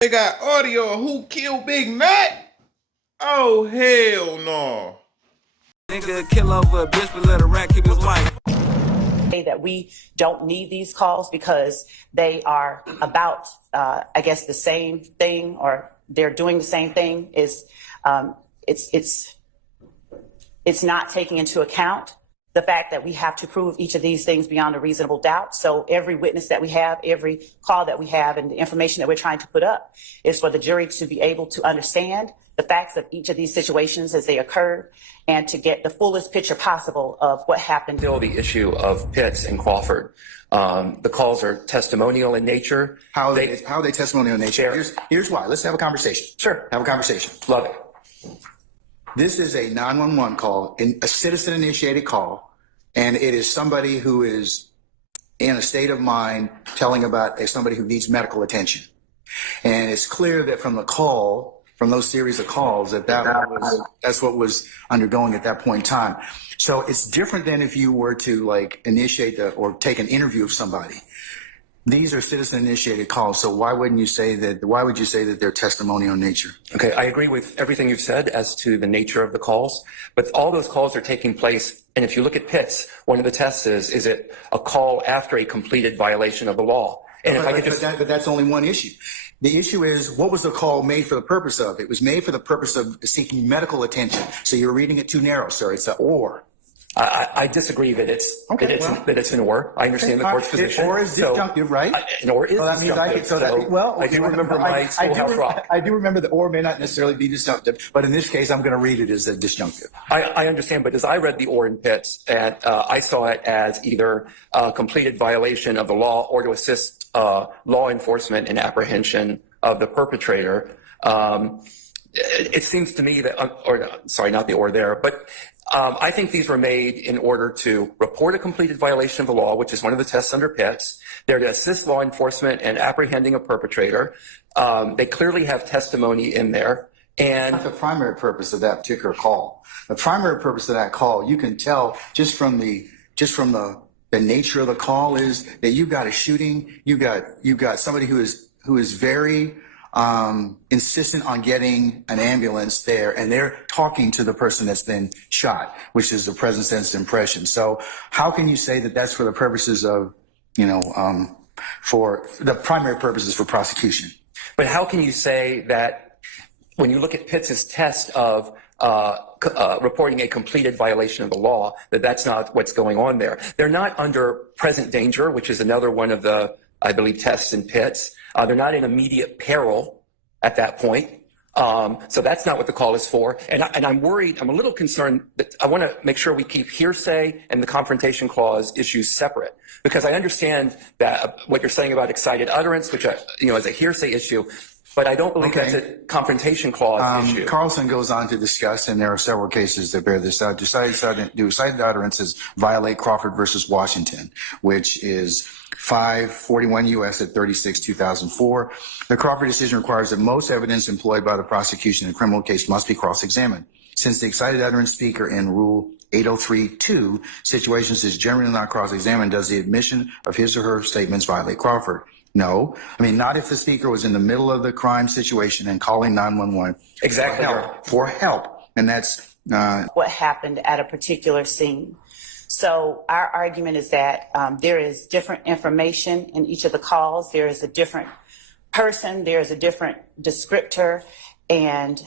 They got audio of who killed Big Nut? Oh, hell no. Nigga kill over a bitch but let a rat keep his wife. That we don't need these calls because they are about, I guess, the same thing, or they're doing the same thing. It's not taking into account the fact that we have to prove each of these things beyond a reasonable doubt. So every witness that we have, every call that we have, and the information that we're trying to put up is for the jury to be able to understand the facts of each of these situations as they occurred and to get the fullest picture possible of what happened. Still the issue of Pitts and Crawford. The calls are testimonial in nature. How are they testimonial in nature? Here's why. Let's have a conversation. Sure. Have a conversation. Love it. This is a 911 call, a citizen-initiated call, and it is somebody who is in a state of mind telling about somebody who needs medical attention. And it's clear that from the call, from those series of calls, that's what was undergoing at that point in time. So it's different than if you were to initiate or take an interview of somebody. These are citizen-initiated calls, so why would you say that they're testimonial in nature? Okay, I agree with everything you've said as to the nature of the calls, but all those calls are taking place, and if you look at Pitts, one of the tests is it a call after a completed violation of the law? And but that's only one issue. The issue is, what was the call made for the purpose of? It was made for the purpose of seeking medical attention. So you're reading it too narrow, sir. It's an or. I disagree that it's an or. I understand the court's position. Or is disjunctive, right? An or is disjunctive. I do remember my Schoolhouse Rock. I do remember the or may not necessarily be disjunctive, but in this case, I'm going to read it as a disjunctive. I understand, but as I read the or in Pitts, and I saw it as either a completed violation of the law or to assist law enforcement in apprehension of the perpetrator. It seems to me that, sorry, not the or there, but I think these were made in order to report a completed violation of the law, which is one of the tests under Pitts. They're to assist law enforcement in apprehending a perpetrator. They clearly have testimony in there. And that's not the primary purpose of that particular call. The primary purpose of that call, you can tell just from the nature of the call, is that you've got a shooting. You've got somebody who is very insistent on getting an ambulance there, and they're talking to the person that's been shot, which is the present sense impression. So how can you say that that's for the purposes of, for the primary purposes for prosecution? But how can you say that when you look at Pitts's test of reporting a completed violation of the law, that's not what's going on there? They're not under present danger, which is another one of the, I believe, tests in Pitts. They're not in immediate peril at that point. So that's not what the call is for. And I'm worried, I'm a little concerned that I want to make sure we keep hearsay and the confrontation clause issues separate, because I understand that what you're saying about excited utterance, which is a hearsay issue, but I don't believe that's a confrontation clause issue. Carlson goes on to discuss, and there are several cases that bear this out. Do excited utterances violate Crawford versus Washington, which is 541 U.S. at 36, 2004. The Crawford decision requires that most evidence employed by the prosecution in a criminal case must be cross-examined. Since the excited utterance speaker in Rule 803.2 situations is generally not cross-examined, does the admission of his or her statements violate Crawford? No. I mean, not if the speaker was in the middle of the crime situation and calling 911 exactly for help. And that's what happened at a particular scene. So our argument is that there is different information in each of the calls. There is a different person. There is a different descriptor. And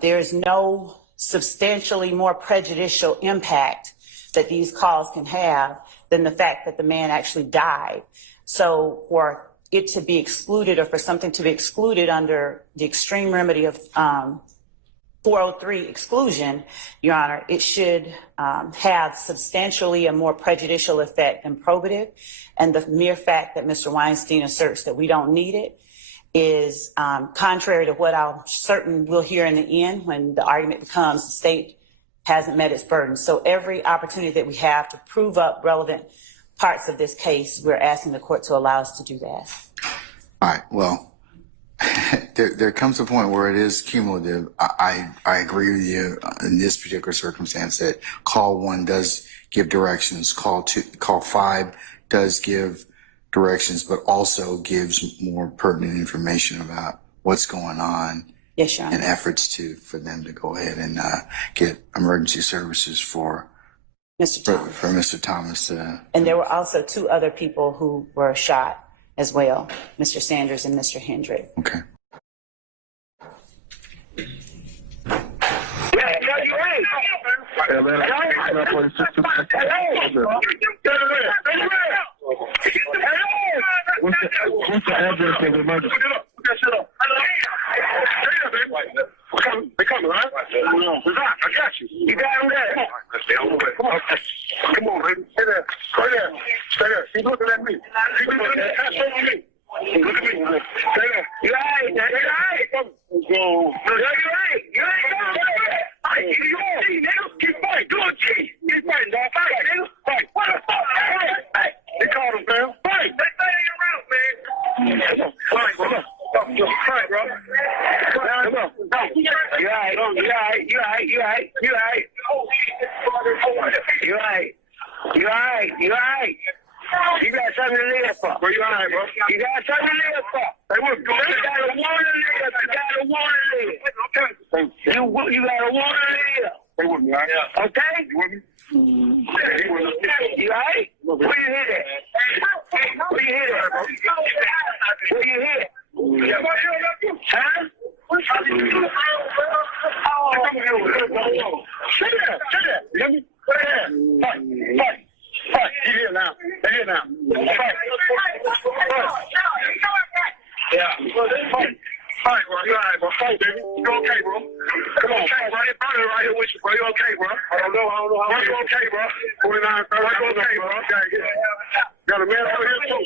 there is no substantially more prejudicial impact that these calls can have than the fact that the man actually died. So for it to be excluded, or for something to be excluded under the extreme remedy of 403 exclusion, Your Honor, it should have substantially a more prejudicial effect than probative. And the mere fact that Mr. Weinstein asserts that we don't need it is contrary to what I'm certain we'll hear in the end when the argument becomes the state hasn't met its burden. So every opportunity that we have to prove up relevant parts of this case, we're asking the court to allow us to do that. All right. Well, there comes a point where it is cumulative. I agree with you in this particular circumstance that call 1 does give directions, call 5 does give directions, but also gives more pertinent information about what's going on Yes, Your in Honor. efforts for them to go ahead and get emergency services for Mr. Thomas. for Mr. Thomas. And there were also two other people who were shot as well, Mr. Sanders and Mr. Hendrick. Okay. What's the address of the emergency? They coming, right? I got you. You got him there. Come on. Come on, baby. Stay there. Stay there. Stay there. He's looking at me. He's looking at me. Look at me. Stay there. You all right? You all right? You right? You ain't you on, G, nigga. Keep fighting. Do it, G. Keep fighting, dog. Fight, nigga. Fight. What the fuck? Fight. They called him, man. Fight. They say they around, man. Come on. Fight, bro. Fight, bro. Come on. You all right? You all right? You all right? You all right? You all right? You all right? You all right? You all right? You got something to live for. Bro, you all right, bro? You got something to live for. Hey, what? You got a want to live. You got a want to live. Okay. You got a want to live. Stay with me, all right? Okay? You with me? You all right? Where you hit it? Where you hit it? Where you hit it? Huh? Sit there. Sit there. You hear me? Fight. Fight. Fight. You're here now. You're here now. Fight. Yeah. Fight. Fight, bro. You all right, bro? Fight, baby. You okay, bro? Come on. Okay, bro. Your brother right here with you, bro. You okay, bro? I don't know how you okay, bro? 49, 30. You okay, bro? Got a man over here, too.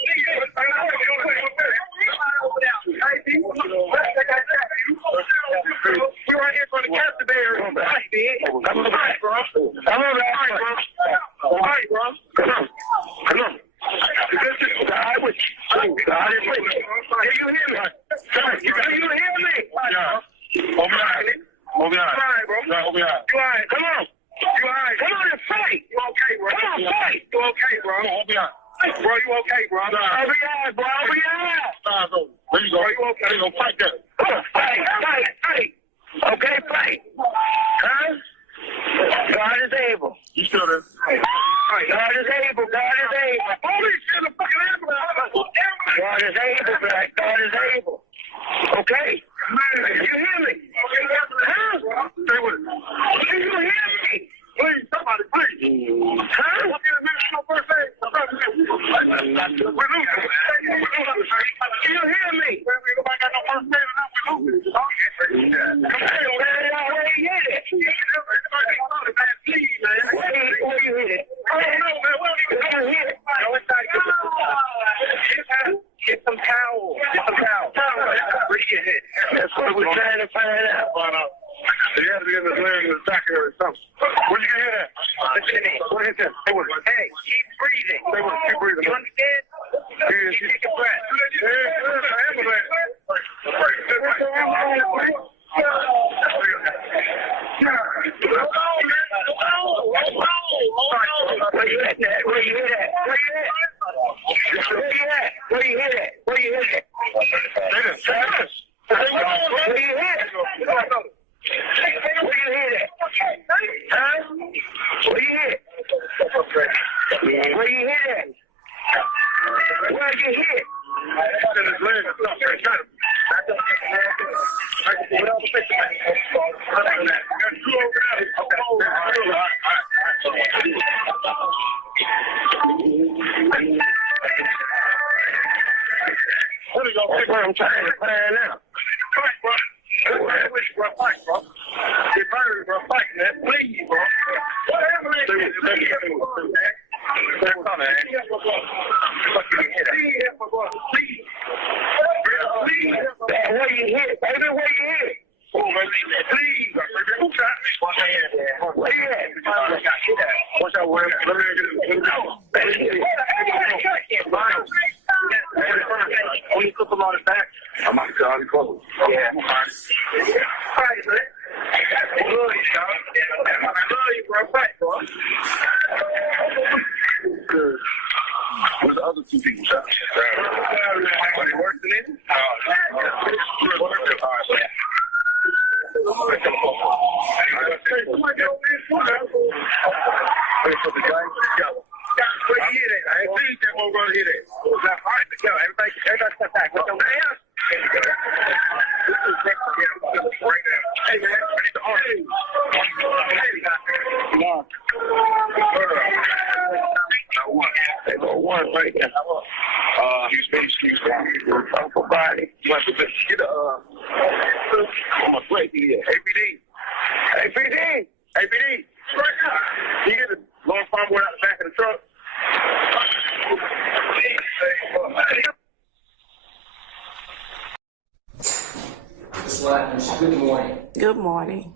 We right here for the captain there. Fight, man. Come on, fight, bro. Come on, fight, bro. Fight, bro. Come on. Come on. God with you. God is with you. Can you hear me? Can you hear me? Yeah. Hold me out. Hold me out. You all right, bro? Yeah, hold me out. You all right? Come on. You all right? Come on and fight. You okay, bro? Come on, fight. You okay, bro? Come on, hold me out. Bro, you okay, bro? Over your bro. Over your there you go. Bro, you okay? There you go. Fight that. Come on, fight. Fight. Fight. Okay, fight. Huh? God is able. You still there? God is able. God is able. Holy shit, the fucking ambulance. God is able, Black. God is able. Okay? You hear me? Huh? Stay with it. Do you hear me? Please, somebody, please. Huh? What's your national first aid? We're losing. Do you hear me? Nobody got no first aid or nothing. We're losing. Okay, where you hit it? Where you hit it? I don't know, man. Where you hit it? Get some towel. Get some towel. Where you hit? That's what we're trying to find out. They have to get in the land in the back area or something. Where'd you get hit at? Where hit that? Hey, keep breathing. Keep breathing. You understand? Keep taking breath. Where you hit that? Where you hit at? Where you hit? Where you hit it? Where you hit it? Where you hit it? Where you hit it? Huh? Where you hit? Where you hit it? Where you hit? That's what I'm trying to find out. Fight, bro. Get murdered, bro. Fight, man. Please, bro. Whatever it is. Where you hit, baby? Where you hit? Oh, baby, please. Who shot me? Where you at? What's that word? Let me get it. No. When you put them on his back, I'm not going to close. Yeah. All right, man. I love you, dog. I love you, bro. Fight, bro. Good. Where's the other two people shot? Are they worse than it? Excuse me. I'm providing. You have to get I'm a play here. Hey, PD. You get a long farm board out the back of the truck. Ms. Latners, good morning. Good morning.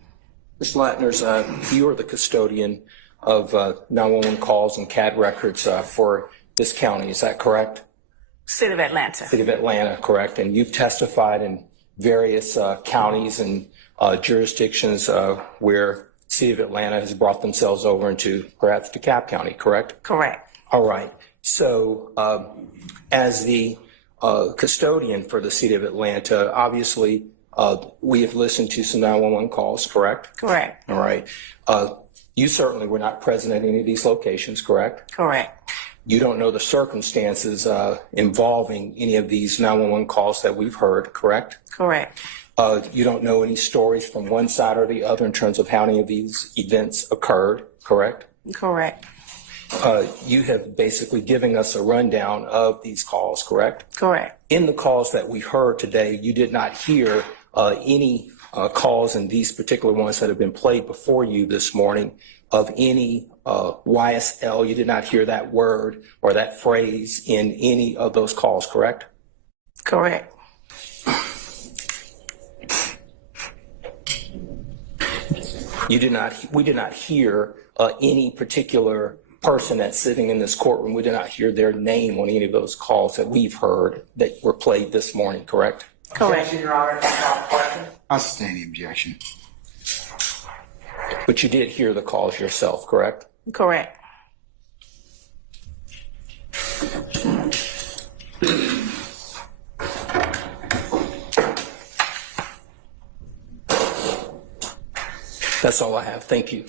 Ms. Latners, you are the custodian of 911 calls and CAD records for this county. Is that correct? City of Atlanta. City of Atlanta, correct. And you've testified in various counties and jurisdictions where City of Atlanta has brought themselves over into perhaps DeKalb County, correct? Correct. All right. So as the custodian for the City of Atlanta, obviously we have listened to some 911 calls, correct? Correct. All right. You certainly were not present at any of these locations, correct? Correct. You don't know the circumstances involving any of these 911 calls that we've heard, correct? Correct. You don't know any stories from one side or the other in terms of how any of these events occurred, correct? Correct. You have basically given us a rundown of these calls, correct? Correct. In the calls that we heard today, you did not hear any calls in these particular ones that have been played before you this morning of any YSL. You did not hear that word or that phrase in any of those calls, correct? Correct. We did not hear any particular person that's sitting in this courtroom. We did not hear their name on any of those calls that we've heard that were played this morning, correct? Correct. Your Honor, question. I'll sustain the objection. But you did hear the calls yourself, correct? Correct. That's all I have. Thank you.